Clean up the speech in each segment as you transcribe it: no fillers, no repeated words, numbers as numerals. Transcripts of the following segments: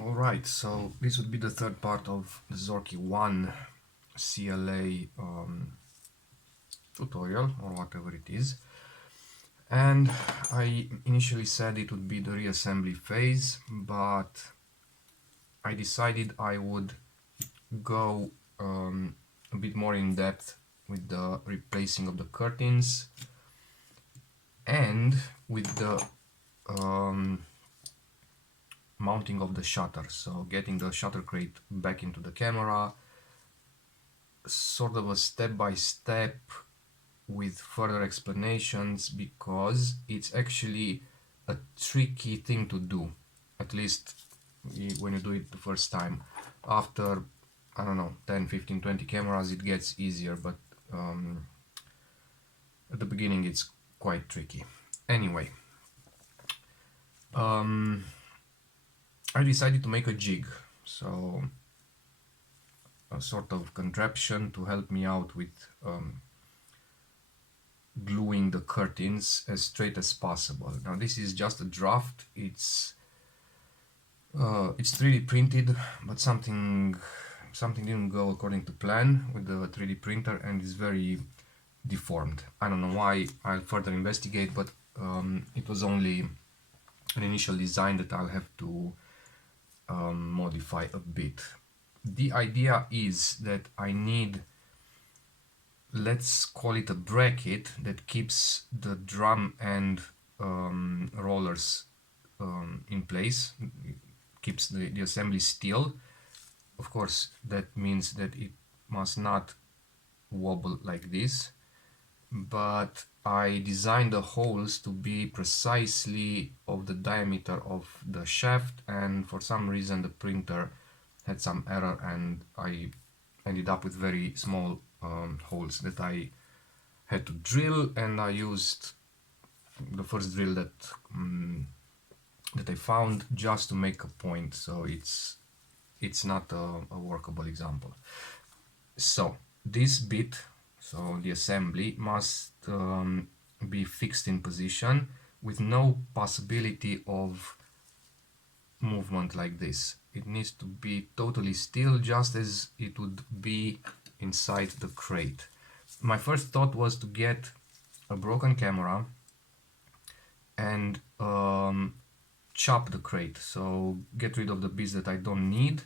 Alright, so this would be the third part of the Zorki 1 CLA tutorial, or whatever it is. And I initially said it would be the reassembly phase, but I decided I would go a bit more in depth with the replacing of the curtains and with the mounting of the shutter, so getting the shutter crate back into the camera, sort of a step-by-step with further explanations, because it's actually a tricky thing to do, at least when you do it the first time. After, I don't know, 10, 15, 20 cameras it gets easier, but at the beginning it's quite tricky. Anyway, I decided to make a jig, so a sort of contraption to help me out with gluing the curtains as straight as possible. Now this is just a draft. It's 3D printed, but something didn't go according to plan with the 3D printer, and it's very deformed. I don't know why. I'll further investigate, but it was only an initial design that I'll have to modify a bit. The idea is that I need, let's call it a bracket that keeps the drum and rollers in place, keeps the assembly still. Of course, that means that it must not wobble like this, but I designed the holes to be precisely of the diameter of the shaft, and for some reason the printer had some error and I ended up with very small holes that I had to drill, and I used the first drill that I found just to make a point, so it's not a workable example. So this bit, so the assembly, must be fixed in position with no possibility of movement like this. It needs to be totally still, just as it would be inside the crate. My first thought was to get a broken camera and chop the crate, so get rid of the bits that I don't need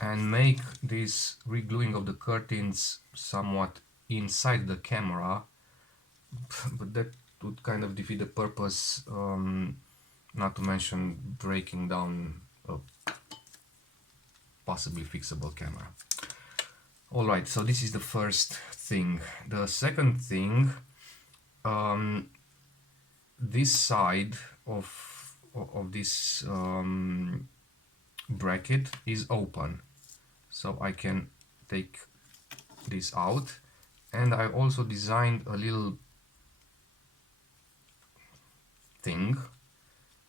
and make this regluing of the curtains somewhat inside the camera, but that would kind of defeat the purpose, not to mention breaking down a possibly fixable camera. Alright, so this is the first thing. The second thing, this side of this bracket is open, so I can take this out, and I also designed a little thing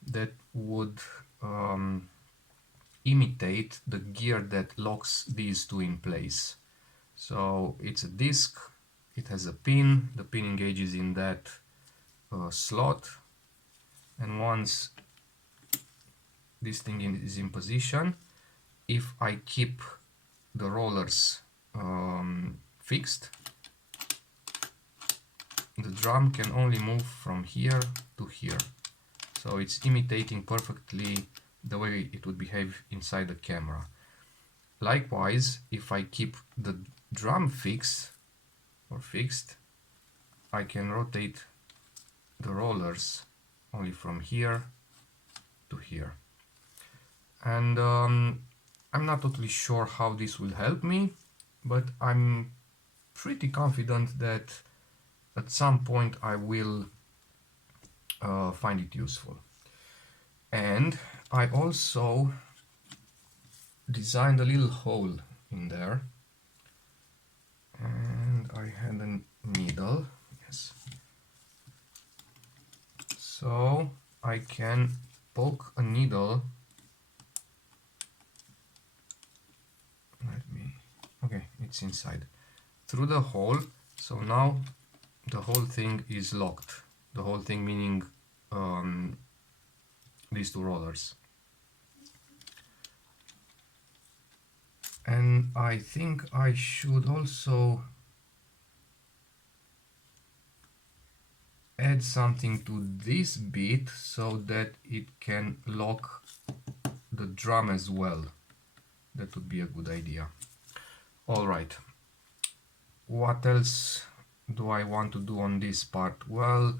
that would imitate the gear that locks these two in place. So it's a disc, it has a pin, the pin engages in that slot, and once this thing is in position, if I keep the rollers fixed, the drum can only move from here to here. So it's imitating perfectly the way it would behave inside the camera. Likewise, if I keep the drum fixed, I can rotate the rollers only from here to here. And I'm not totally sure how this will help me, but I'm pretty confident that at some point I will find it useful. And I also designed a little hole in there, and I had a needle, yes, so I can poke a needle, okay, it's inside, through the hole. So now the whole thing is locked, the whole thing meaning these two rollers. And I think I should also add something to this bit so that it can lock the drum as well. That would be a good idea. All right, what else do I want to do on this part? Well,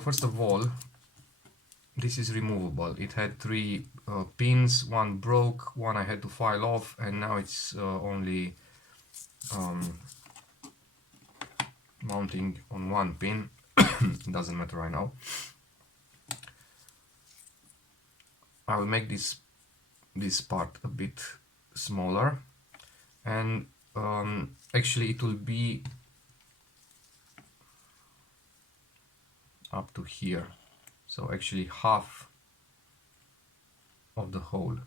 first of all, this is removable. It had three pins, one broke, one I had to file off, and now it's only mounting on one pin. Doesn't matter right now. I will make this part a bit smaller, and actually it will be up to here, so actually half of the hole.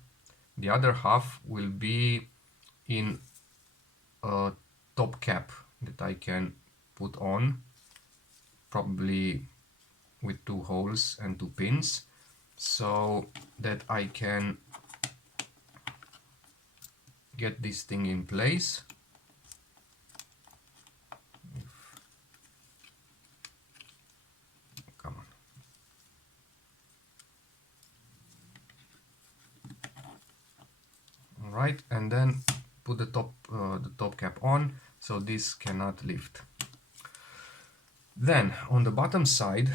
The other half will be in a top cap that I can put on, probably with two holes and two pins, so that I can get this thing in place. Come on. All right, and then put the top cap on, so this cannot lift. Then on the bottom side,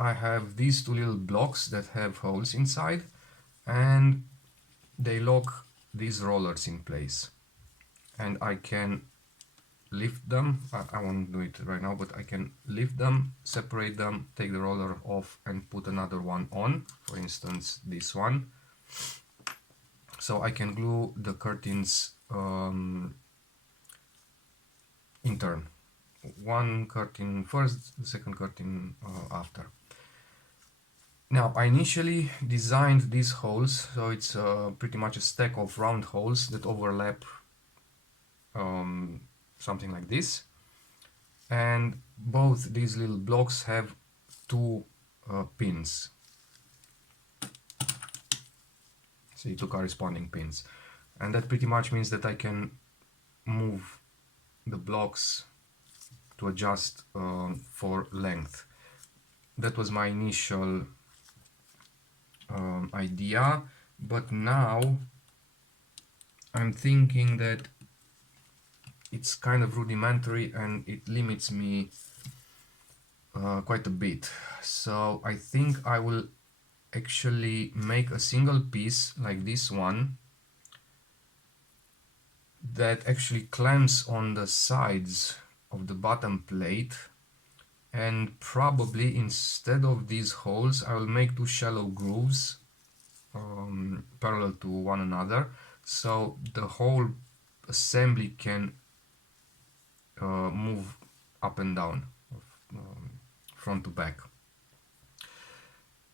I have these two little blocks that have holes inside, and they lock these rollers in place. And I can lift them. I won't do it right now, but I can lift them, separate them, take the roller off, and put another one on. For instance, this one. So I can glue the curtains in turn. One curtain first, the second curtain after. Now, I initially designed these holes, so it's pretty much a stack of round holes that overlap something like this. And both these little blocks have two pins. See, two corresponding pins. And that pretty much means that I can move the blocks to adjust for length. That was my initial idea, but now I'm thinking that it's kind of rudimentary and it limits me quite a bit. So I think I will actually make a single piece like this one that actually clamps on the sides of the bottom plate, and probably instead of these holes I will make two shallow grooves parallel to one another, so the whole assembly can move up and down, front to back.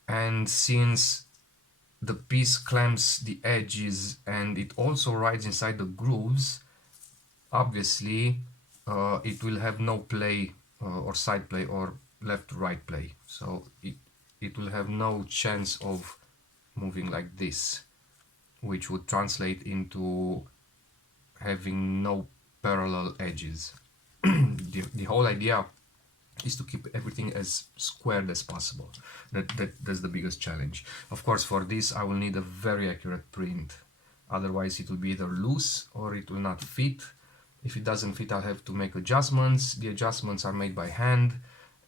And since the piece clamps the edges and it also rides inside the grooves, obviously it will have no play or side play or left to right play, so it will have no chance of moving like this, which would translate into having no parallel edges. The whole idea is to keep everything as squared as possible. That's the biggest challenge. Of course, for this I will need a very accurate print, otherwise it will be either loose or it will not fit. If it doesn't fit, I'll have to make adjustments. The adjustments are made by hand,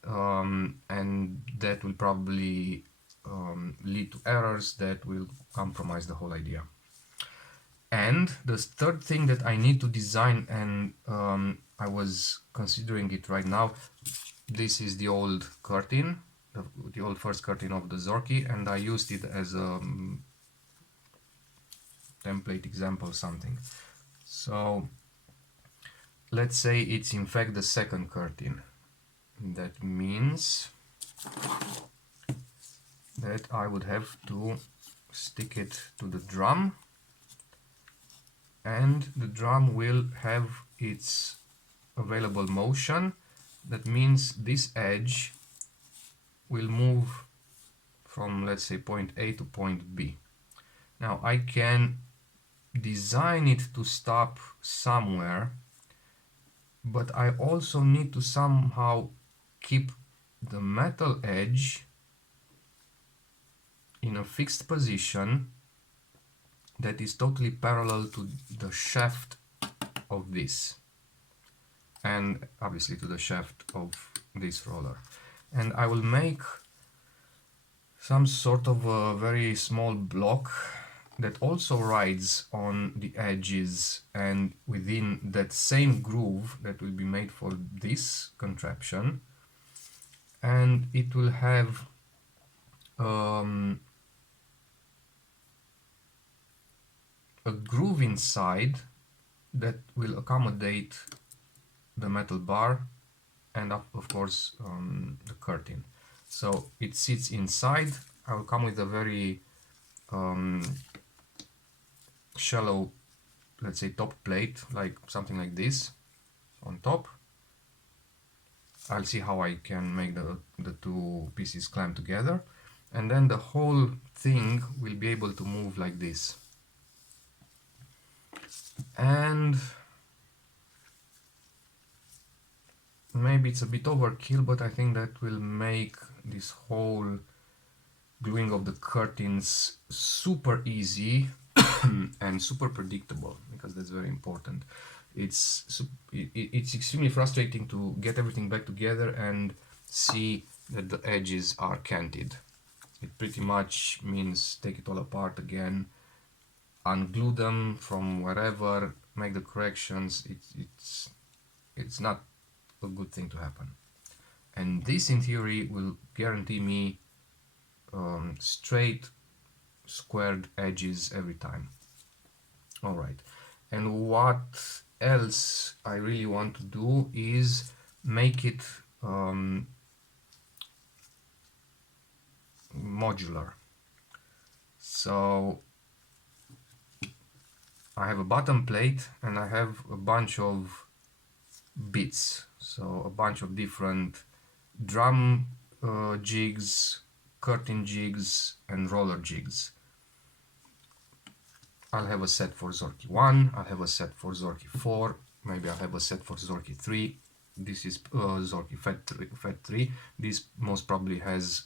and that will probably lead to errors that will compromise the whole idea. And the third thing that I need to design, and I was considering it right now, this is the old curtain, the old first curtain of the Zorki, and I used it as a template example something. So let's say it's in fact the second curtain. That means that I would have to stick it to the drum, and the drum will have its available motion. That means this edge will move from, let's say, point A to point B. Now I can design it to stop somewhere, but I also need to somehow keep the metal edge in a fixed position that is totally parallel to the shaft of this, and obviously to the shaft of this roller. And I will make some sort of a very small block that also rides on the edges and within that same groove that will be made for this contraption, and it will have a groove inside that will accommodate the metal bar and of course the curtain. So it sits inside. I will come with a very shallow, let's say, top plate, like something like this on top. I'll see how I can make the two pieces clamp together, and then the whole thing will be able to move like this. And maybe it's a bit overkill, but I think that will make this whole gluing of the curtains super easy and super predictable, because that's very important. It's extremely frustrating to get everything back together and see that the edges are canted. It pretty much means take it all apart again, unglue them from wherever, make the corrections. It's not a good thing to happen. And this in theory will guarantee me straight squared edges every time. Alright, and what else I really want to do is make it modular. So I have a bottom plate and I have a bunch of bits, so a bunch of different drum jigs, curtain jigs and roller jigs. I'll have a set for Zorki 1, I'll have a set for Zorki 4, maybe I'll have a set for Zorki 3. This is Zorki Fed 3. This most probably has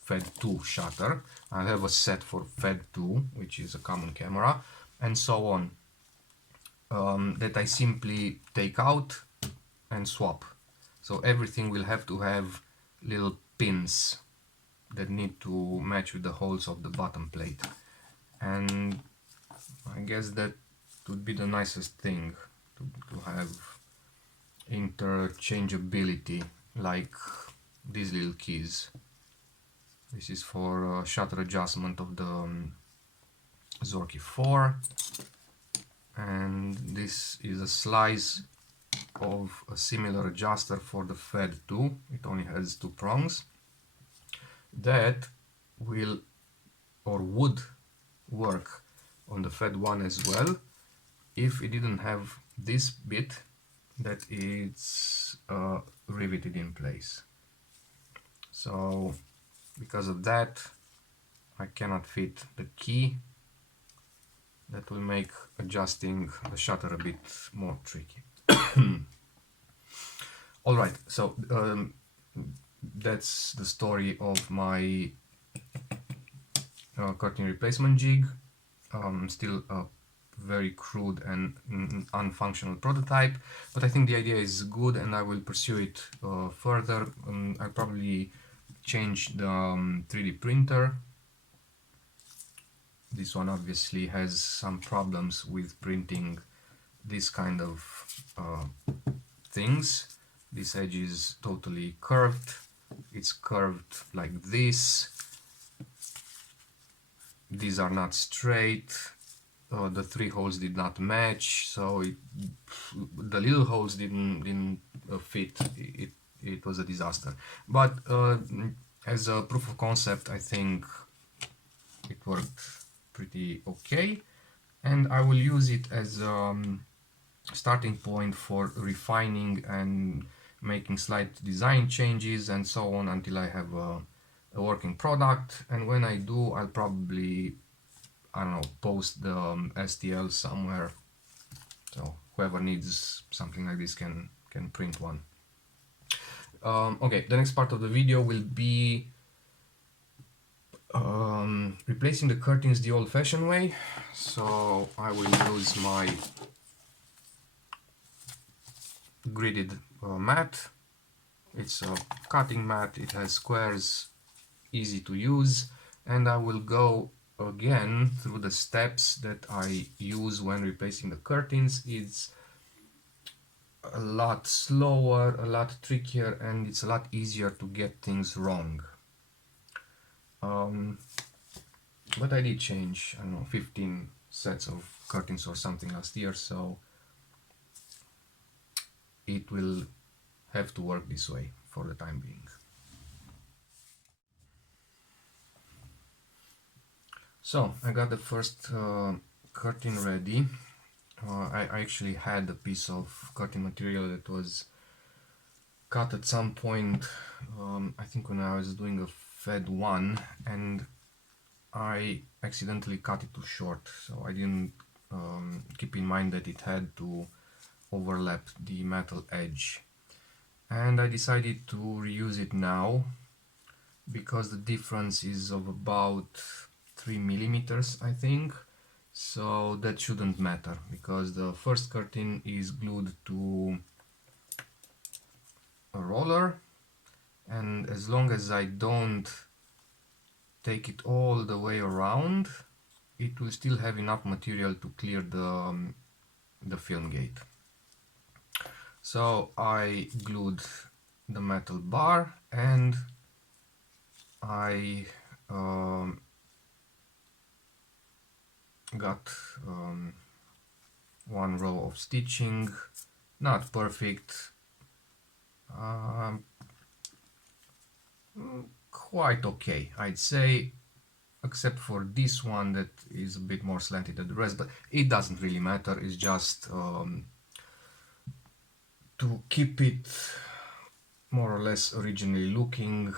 Fed 2 shutter. I'll have a set for Fed 2, which is a common camera, and so on, that I simply take out and swap. So everything will have to have little pins that need to match with the holes of the bottom plate. And I guess that would be the nicest thing, to have interchangeability, like these little keys. This is for shutter adjustment of the Zorki 4, and this is a slice of a similar adjuster for the Fed 2. It only has 2 prongs. That will or would work on the Fed 1 as well if it didn't have this bit that is riveted in place. So because of that I cannot fit the key. That will make adjusting the shutter a bit more tricky. Alright, so that's the story of my curtain replacement jig. Still a very crude and unfunctional prototype, but I think the idea is good and I will pursue it further. I'll probably change the 3D printer. This one obviously has some problems with printing this kind of things. This edge is totally curved. It's curved like this. These are not straight. The 3 holes did not match, so the little holes didn't fit. It was a disaster. But as a proof of concept, I think it worked pretty okay, and I will use it as a starting point for refining and making slight design changes and so on until I have a working product. And when I do, I'll probably I don't know, post the STL somewhere, so whoever needs something like this can print one. Okay, the next part of the video will be replacing the curtains the old-fashioned way. So I will use my gridded mat. It's a cutting mat, it has squares, easy to use, and I will go again through the steps that I use when replacing the curtains. It's a lot slower, a lot trickier, and it's a lot easier to get things wrong. But I did change, I don't know, 15 sets of curtains or something last year, so it will have to work this way for the time being. So I got the first curtain ready. I actually had a piece of curtain material that was cut at some point, I think when I was doing a Fed 1, and I accidentally cut it too short, so I didn't keep in mind that it had to overlap the metal edge. And I decided to reuse it now because the difference is of about 3 millimeters, I think. So that shouldn't matter because the first curtain is glued to a roller, and as long as I don't take it all the way around, it will still have enough material to clear the film gate. So I glued the metal bar and I got one row of stitching, not perfect, quite okay, I'd say, except for this one that is a bit more slanted than the rest, but it doesn't really matter. It's just to keep it more or less originally looking.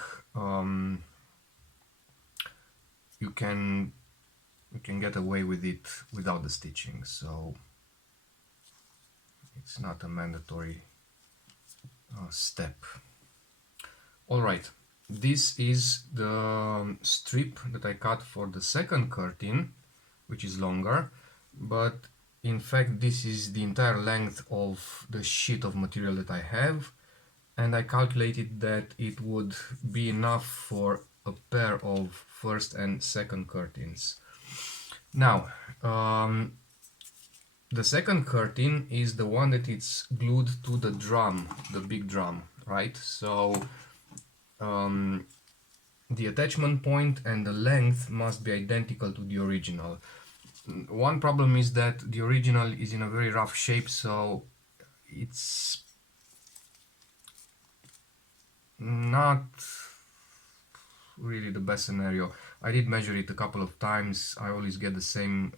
You can get away with it without the stitching, so it's not a mandatory step. Alright, this is the strip that I cut for the second curtain, which is longer, but in fact this is the entire length of the sheet of material that I have, and I calculated that it would be enough for a pair of first and second curtains. Now, the second curtain is the one that it's glued to the drum, the big drum, right? So the attachment point and the length must be identical to the original. One problem is that the original is in a very rough shape, so it's not really the best scenario. I did measure it a couple of times. I always get the same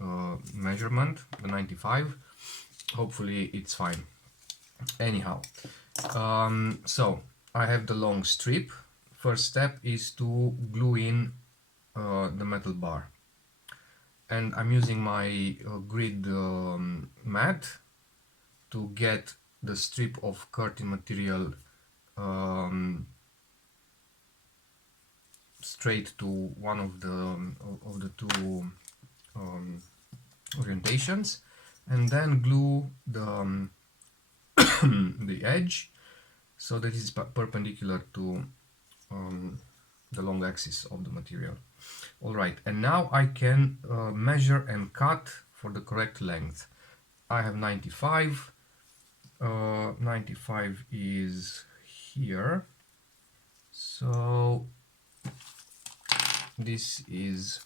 measurement, the 95. Hopefully it's fine. Anyhow, so I have the long strip. First step is to glue in the metal bar, and I'm using my grid mat to get the strip of curtain material straight to one of the two orientations, and then glue the the edge so that it's perpendicular to the long axis of the material. Alright, and now I can measure and cut for the correct length. I have 95. 95 is here, so this is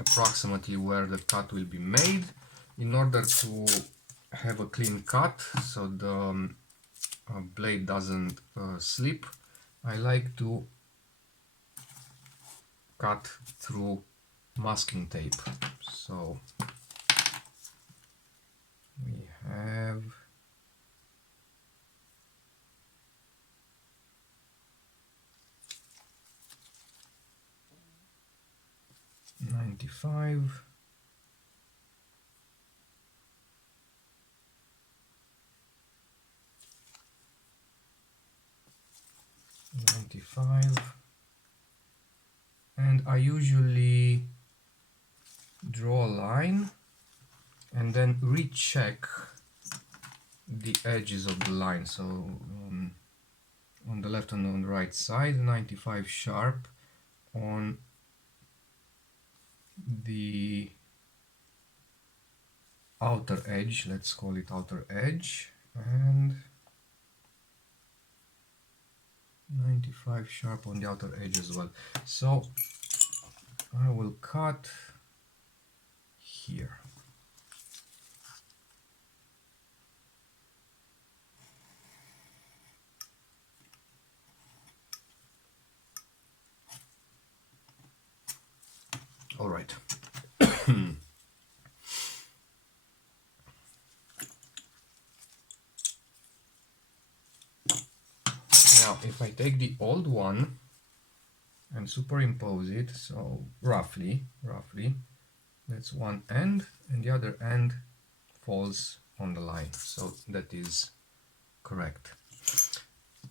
approximately where the cut will be made. In order to have a clean cut so the blade doesn't slip, I like to cut through masking tape. So we have 95, 95, and I usually draw a line and then recheck the edges of the line. So on the left and on the right side, 95 sharp on the outer edge, let's call it outer edge, and 95 sharp on the outer edge as well. So I will cut here. All right. Now, if I take the old one and superimpose it, so roughly, that's one end, and the other end falls on the line. So that is correct.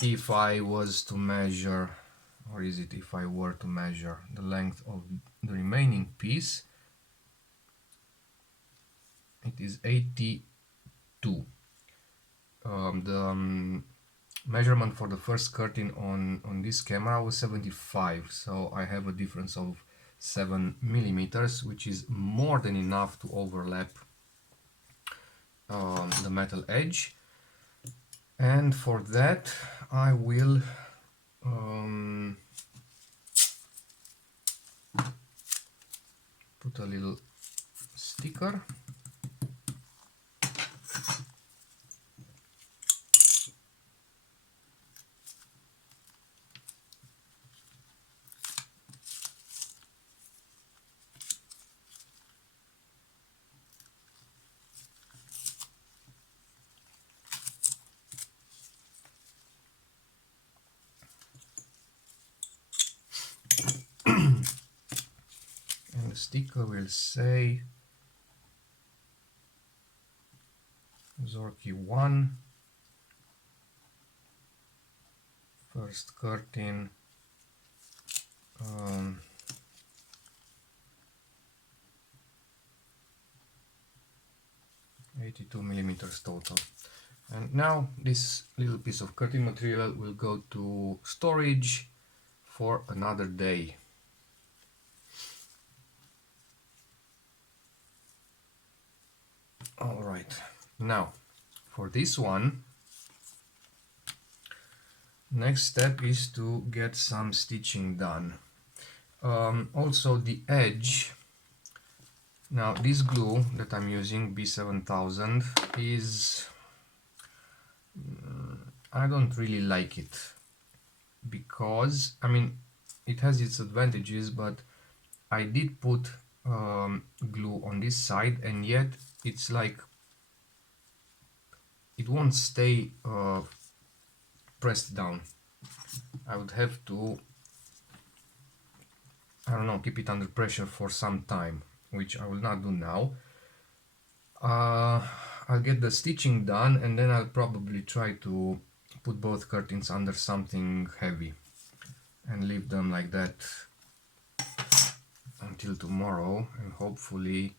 If I was to measure, or is it if I were to measure the length of the remaining piece, it is 82. The measurement for the first curtain on this camera was 75, so I have a difference of 7 millimeters, which is more than enough to overlap the metal edge. And for that I will put a little sticker. And the sticker will say Zorki 1, first curtain, 82 millimeters total. And now this little piece of curtain material will go to storage for another day. All right, now for this one, next step is to get some stitching done. Also the edge, now this glue that I'm using, B7000, is I don't really like it, because I mean it has its advantages, but I did put glue on this side, and yet it's like it won't stay pressed down. I would have to, I don't know, keep it under pressure for some time, which I will not do now. I'll get the stitching done, and then I'll probably try to put both curtains under something heavy and leave them like that until tomorrow, and hopefully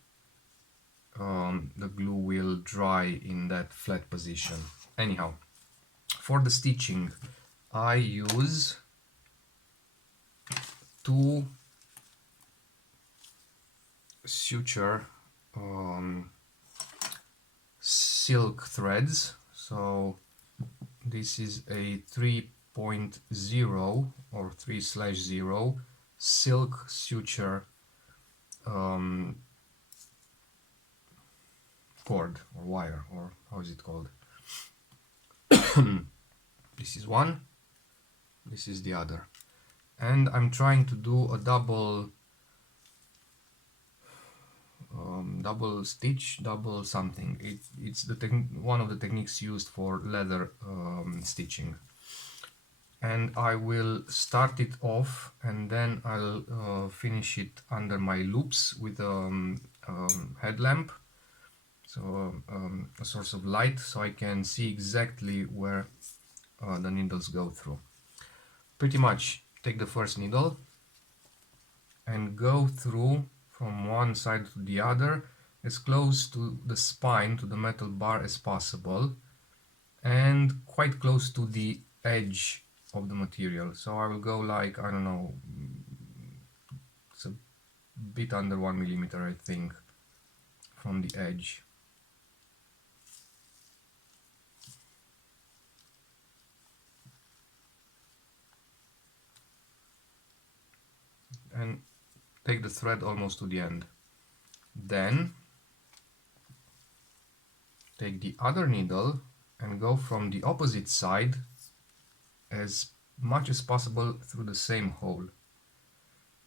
the glue will dry in that flat position. Anyhow, for the stitching I use two suture silk threads. So this is a 3.0 or 3/0 silk suture cord or wire, or how is it called? This is one, this is the other, and I'm trying to do a double stitch, double something. It's the one of the techniques used for leather stitching. and I will start it off, and then I'll finish it under my loops with headlamp, so a source of light, so I can see exactly where the needles go through. Pretty much take the first needle and go through from one side to the other as close to the spine, to the metal bar as possible, and quite close to the edge of the material. So I will go like, I don't know, it's a bit under 1 millimeter, I think, from the edge. And take the thread almost to the end. Then take the other needle and go from the opposite side as much as possible through the same hole.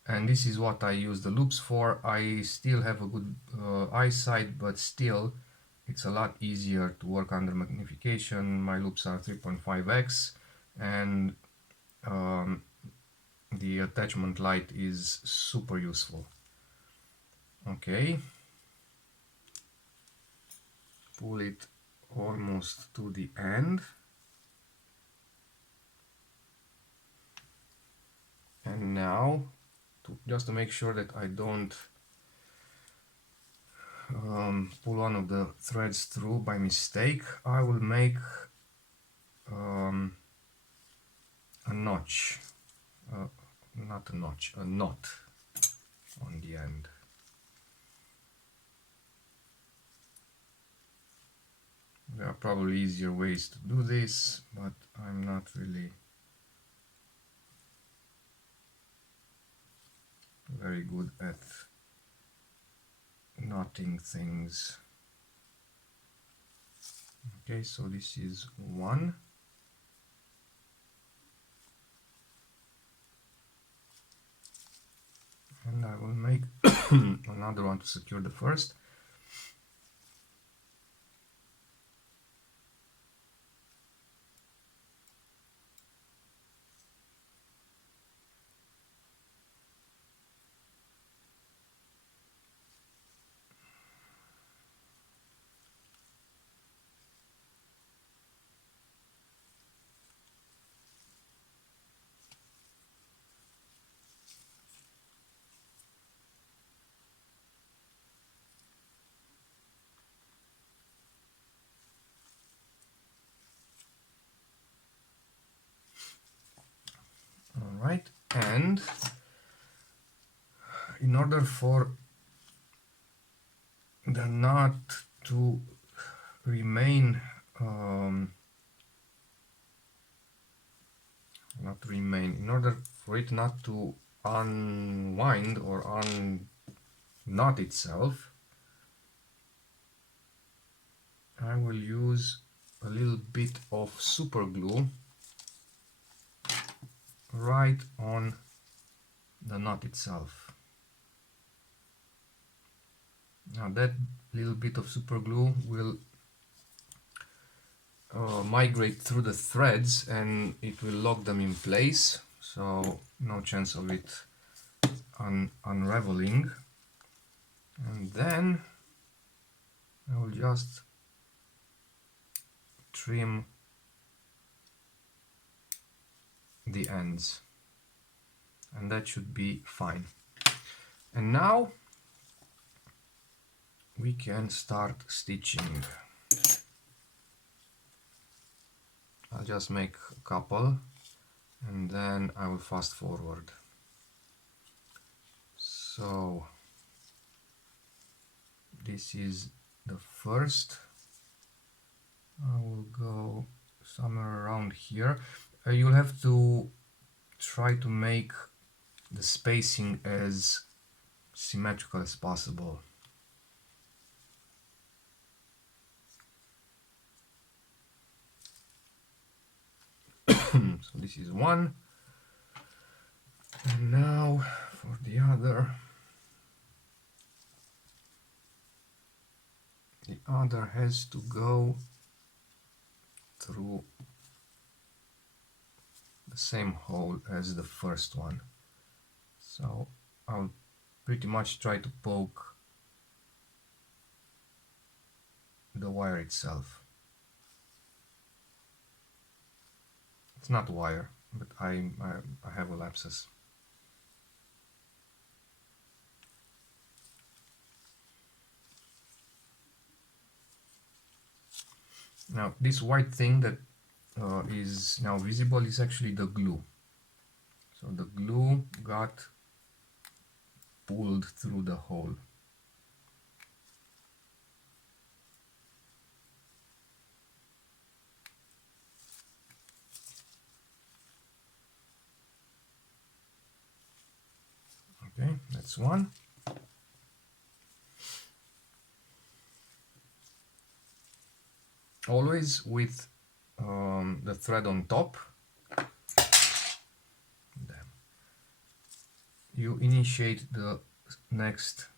And this is what I use the loops for. I still have a good eyesight, but still it's a lot easier to work under magnification. My loops are 3.5x, and the attachment light is super useful. Okay, pull it almost to the end, and now just to make sure that I don't pull one of the threads through by mistake, I will make a notch, not a notch, a knot on the end. There are probably easier ways to do this, but I'm not really very good at knotting things. Okay, so this is one. And I will make another one to secure the first. Alright, and in order for the knot to remain in order for it not to unwind or unknot itself, I will use a little bit of super glue right on the knot itself. Now that little bit of super glue will migrate through the threads and it will lock them in place, so no chance of it unraveling. And then I will just trim the ends, and that should be fine. And now we can start stitching. I'll just make a couple and then I will fast forward. So this is the first. I will go somewhere around here. You'll have to try to make the spacing as symmetrical as possible. So this is one, and now for the other. The other has to go through the same hole as the first one. So I'll pretty much try to poke the wire itself. It's not wire, but I have a lapsus. Now this white thing that is now visible is actually the glue. So the glue got pulled through the hole. Okay, that's one. Always with the thread on top. Damn. You initiate the next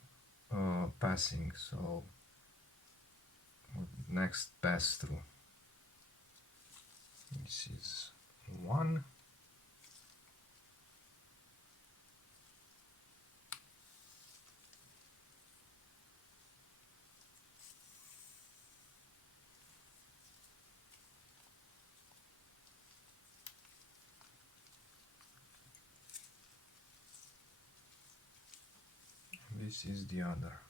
passing, so next pass through. This is one. This is the other.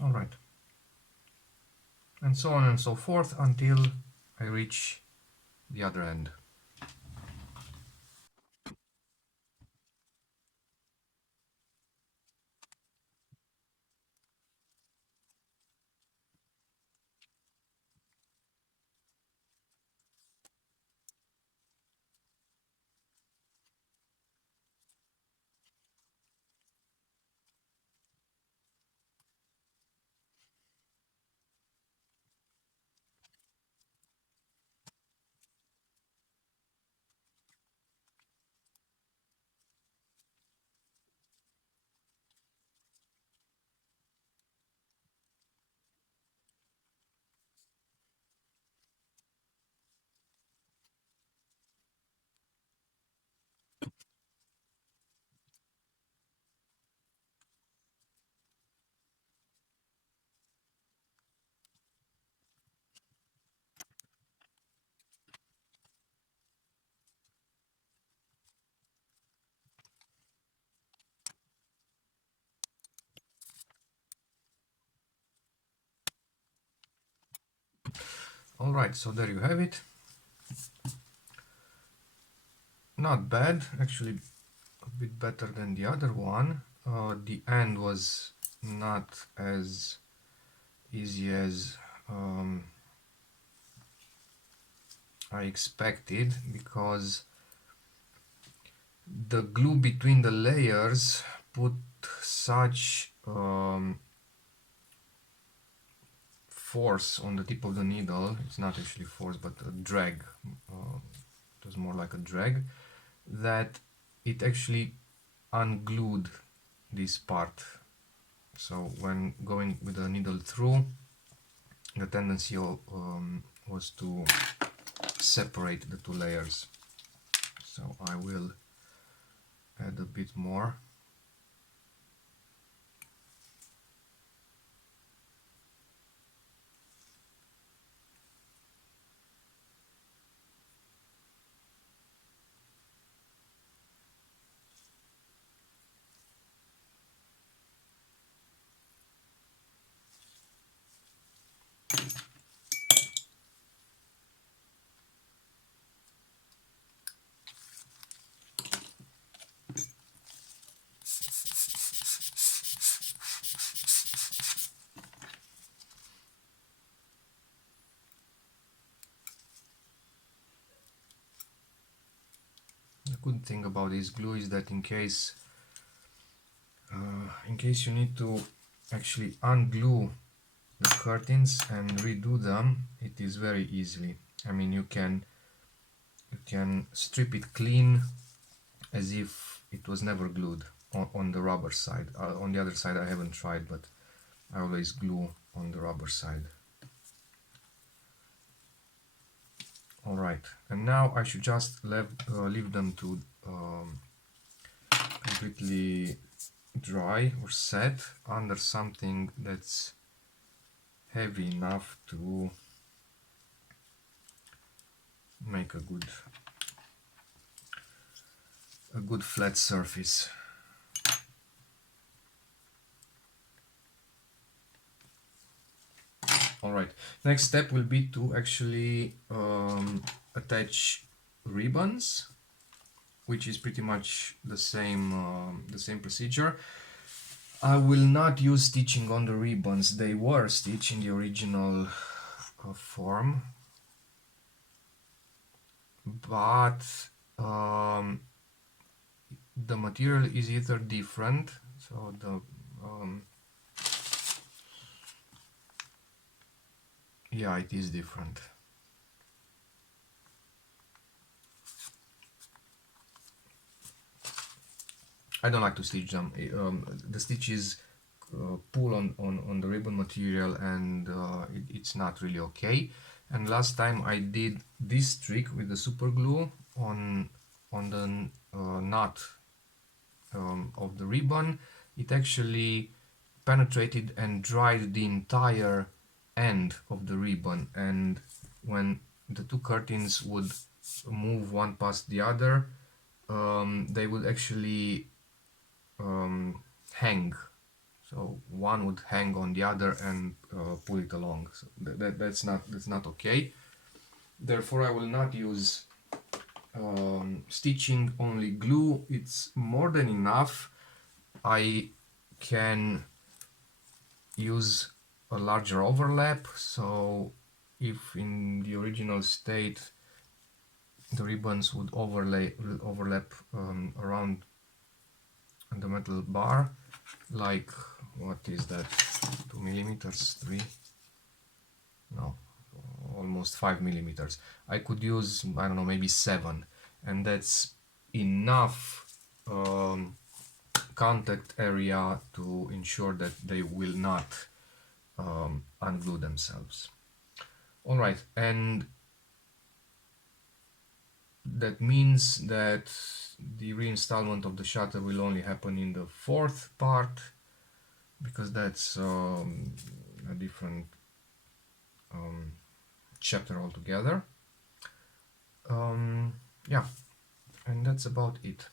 All right. And so on and so forth until I reach the other end. All right, so there you have it. Not bad, actually a bit better than the other one. The end was not as easy as I expected, because the glue between the layers put such force on the tip of the needle. It's not actually force, but a drag. It was more like a drag, that it actually unglued this part. So when going with the needle through, the tendency was to separate the two layers. So I will add a bit more. The good thing about this glue is that in case you need to actually unglue the curtains and redo them, it is very easily. I mean, you can strip it clean as if it was never glued on the rubber side. On the other side I haven't tried, but I always glue on the rubber side. Alright, and now I should just leave them to completely dry or set under something that's heavy enough to make a good flat surface. Alright, next step will be to actually attach ribbons, which is pretty much the same procedure. I will not use stitching on the ribbons. They were stitched in the original form, but the material is either different, so the yeah, it is different. I don't like to stitch them. The stitches pull on the ribbon material, and it's not really okay. And last time I did this trick with the super glue on the knot of the ribbon. It actually penetrated and dried the entire end of the ribbon, and when the two curtains would move one past the other, they would actually hang. So one would hang on the other and pull it along. So that's not okay. Therefore, I will not use stitching, only glue. It's more than enough. I can use a larger overlap, so if in the original state the ribbons would overlap around the metal bar, like, what is that, 2 millimeters, 3, no, almost 5 millimeters. I could use, I don't know, maybe 7, and that's enough contact area to ensure that they will not unglue themselves. Alright, and that means that the reinstallment of the shutter will only happen in the fourth part, because that's a different chapter altogether. Yeah, and that's about it.